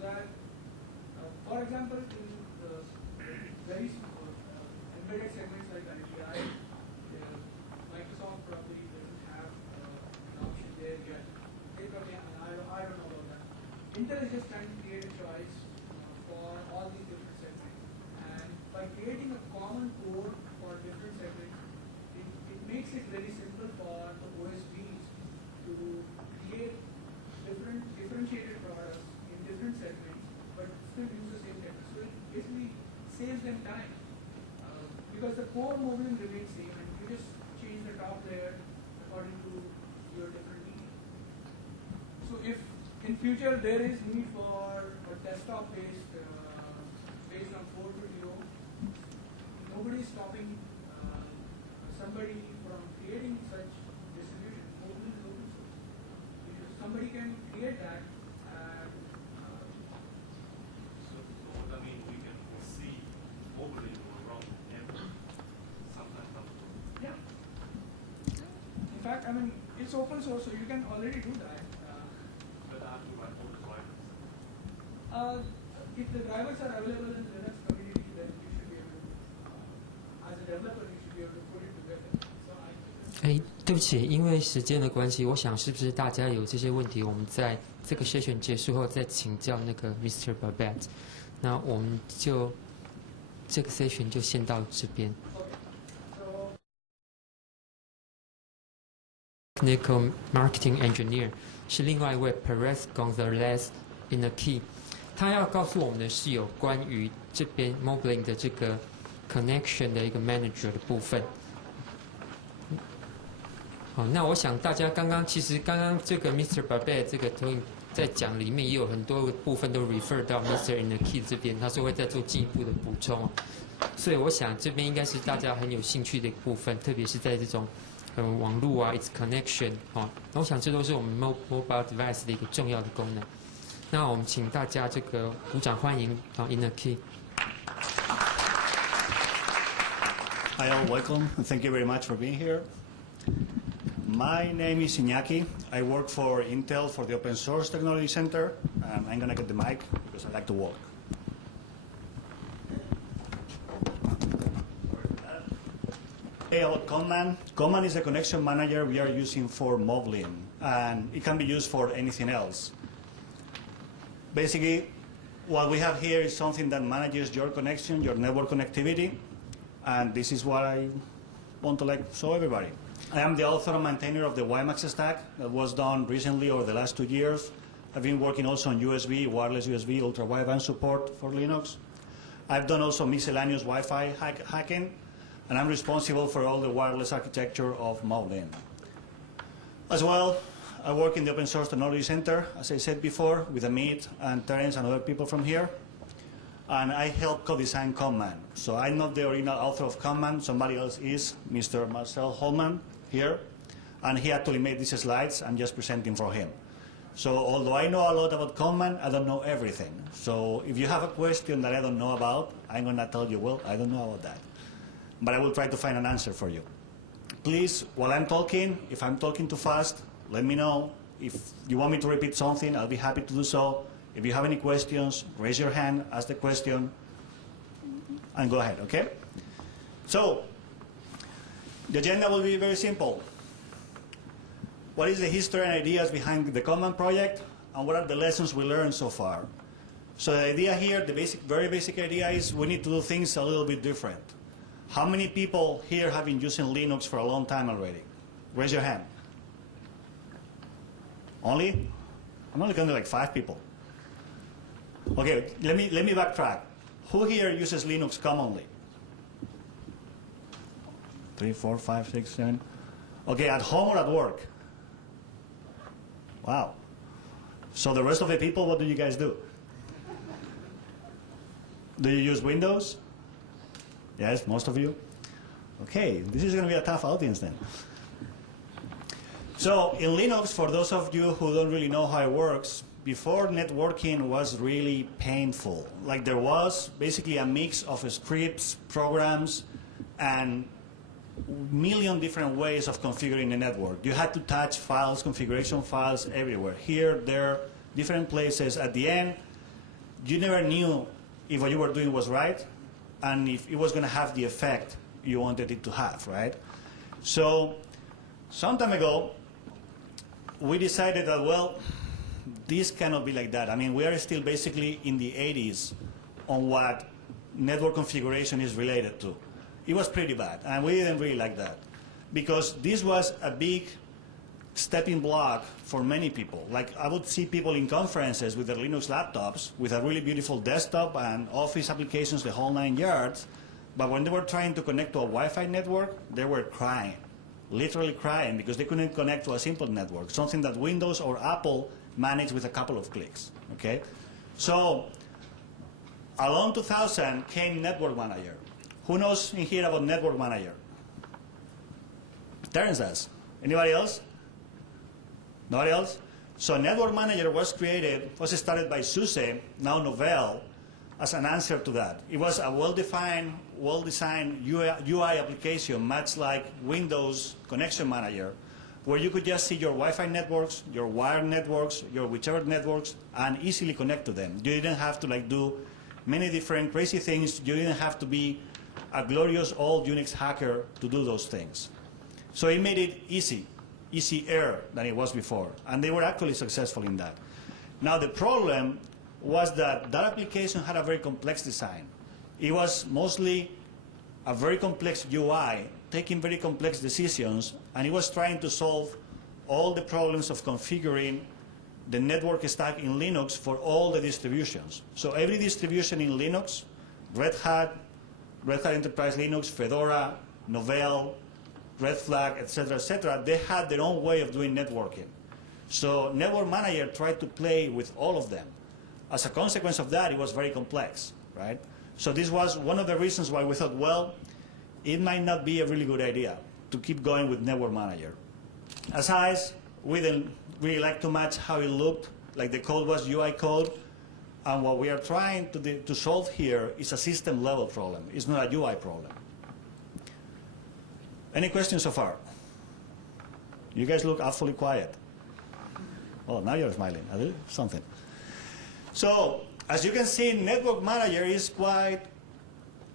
that, for example, in the very embedded segments like Inaky, Microsoft probably doesn't have an option there yet. They probably, I don't know about that. Intel is just trying to create a choice for all these different segments. And by creating a common code for different segments, it makes it very simple for the OSPs to create differentiated products in different segments, but still use the same technology. So it basically saves them time. Because the core modeling remains same, and you just change the top layer according to your different needs. So if in future there is need for a desktop based on 4.0, nobody is stopping somebody from creating such distribution. Open is open source. If somebody can create that. So what that means, we can foresee modeling will run sometime down the road. Yeah. In fact, I mean, it's open source, so you can already do that. But I have to write all the drivers. If the drivers are available in the Linux community, then you should be able to, as a developer, you should be able to put it together. So I 对不起，因为时间的关系，我想是不是大家有这些问题，我们在这个session结束后再请教那个 Mr. Babette。那我们就这个session就先到这边。Technical Marketing Engineer 是另外一位 Perez-Gonzalez Inaky， 他要告诉我们的是有关于这边 modeling 的这个 connection 的一个 manager 的部分。好，那我想大家其实刚刚这个 Mr. Babette 这个投影在讲里面也有很多个部分都 refer 到 Mr. Inaky 这边，他说会再做进一步的补充，所以我想这边应该是大家很有兴趣的一个部分，特别是在这种网络啊 ，its connection 那我想这都是我们 mobile device 的一个重要的功能。那我们请大家这个鼓掌欢迎Inaky。Hi all, welcome, and thank you very much for being here. My name is Inaky. I work for Intel for the Open Source Technology Center, and I'm going to get the mic because I like to walk. Okay, about Command. Command is a connection manager we are using for modeling, and it can be used for anything else. Basically, what we have here is something that manages your connection, your network connectivity, and this is what I want to show everybody. I am the author and maintainer of the WiMAX stack that was done recently over the last 2 years. I've been working also on USB, wireless USB, ultra-wideband support for Linux. I've done also miscellaneous Wi-Fi hacking, and I'm responsible for all the wireless architecture of Moblin. As well, I work in the Open Source Technology Center, as I said before, with Amit and Terence and other people from here. And I help co-design Command. So I'm not the original author of Command. Somebody else is, Mr. Marcel Holman here. And he actually made these slides. I'm just presenting for him. So although I know a lot about Command, I don't know everything. So if you have a question that I don't know about, I'm going to tell you, well, I don't know about that. But I will try to find an answer for you. Please, while I'm talking, if I'm talking too fast, let me know. If you want me to repeat something, I'll be happy to do so. If you have any questions, raise your hand, ask the question, and go ahead, okay? So, the agenda will be very simple. What is the history and ideas behind the Command project, and what are the lessons we learned so far? So the idea here, the very basic idea is we need to do things a little bit different. How many people here have been using Linux for a long time already? Raise your hand. Only? I'm only counting like 5 people. Okay, let me backtrack. Who here uses Linux commonly? 3, 4, 5, 6, 7. Okay, at home or at work? Wow. So the rest of the people, what do you guys do? Do you use Windows? Yes, most of you? Okay, this is going to be a tough audience then. So in Linux, for those of you who don't really know how it works, before networking was really painful. Like there was basically a mix of scripts, programs, and million different ways of configuring the network. You had to touch files, configuration files everywhere. Here, there, different places. At the end, you never knew if what you were doing was right and if it was going to have the effect you wanted it to have, right? So some time ago, we decided that, well, this cannot be like that. I mean, we are still basically in the 80s on what network configuration is related to. It was pretty bad, and we didn't really like that because this was a big stepping block for many people. Like, I would see people in conferences with their Linux laptops with a really beautiful desktop and Office applications, the whole 9 yards, but when they were trying to connect to a Wi-Fi network, they were crying, literally crying, because they couldn't connect to a simple network, something that Windows or Apple managed with a couple of clicks, okay? So, along 2000 came Network Manager. Who knows in here about Network Manager? Terence does. Anybody else? Nobody else? So Network Manager was started by SUSE, now Novell, as an answer to that. It was a well-defined, well-designed UI application, much like Windows Connection Manager, where you could just see your Wi-Fi networks, your wired networks, your whichever networks, and easily connect to them. You didn't have to do many different crazy things. You didn't have to be a glorious old Unix hacker to do those things. So it made it easier than it was before, and they were actually successful in that. Now the problem was that that application had a very complex design. It was mostly a very complex UI, taking very complex decisions, and it was trying to solve all the problems of configuring the network stack in Linux for all the distributions. So every distribution in Linux, Red Hat Enterprise Linux, Fedora, Novell, Red Flag, etc., they had their own way of doing networking. So Network Manager tried to play with all of them. As a consequence of that, it was very complex, right? So this was one of the reasons why we thought, well, it might not be a really good idea to keep going with Network Manager. As eyes, we didn't really like too much how it looked, like the code was UI code, and what we are trying to solve here is a system-level problem. It's not a UI problem. Any questions so far? You guys look awfully quiet. Oh, now you're smiling. Something. So, as you can see, Network Manager is quite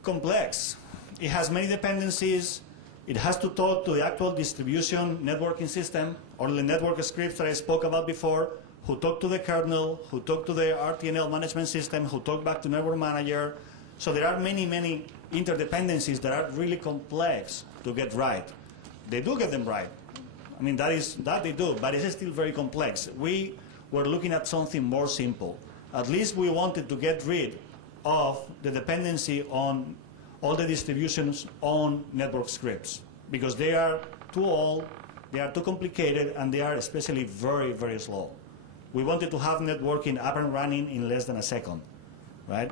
complex. It has many dependencies. It has to talk to the actual distribution networking system, or the network scripts that I spoke about before, who talk to the kernel, who talk to the RTNL management system, who talk back to Network Manager. So there are many, many interdependencies that are really complex to get right. They do get them right. I mean, that they do, but it's still very complex. We were looking at something more simple. At least we wanted to get rid of the dependency on all the distributions on network scripts, because they are too old, they are too complicated, and they are especially very, very slow. We wanted to have networking up and running in less than a second, right?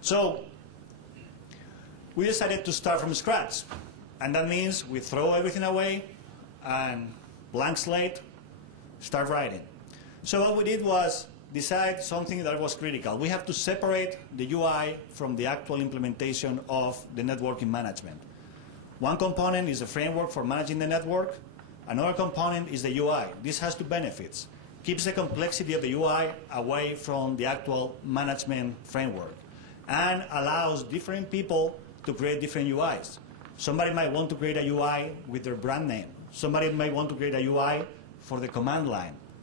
So we decided to start from scratch, and that means we throw everything away and blank slate, start writing. So what we did was decide something that was critical. We have to separate the UI from the actual implementation of the networking management. One component is a framework for managing the network. Another component is the UI. This has two benefits. Keeps the complexity of the UI away from the actual management framework, and allows different people to create different UIs. Somebody might want to create a UI with their brand name. Somebody might want to create a UI for the command line.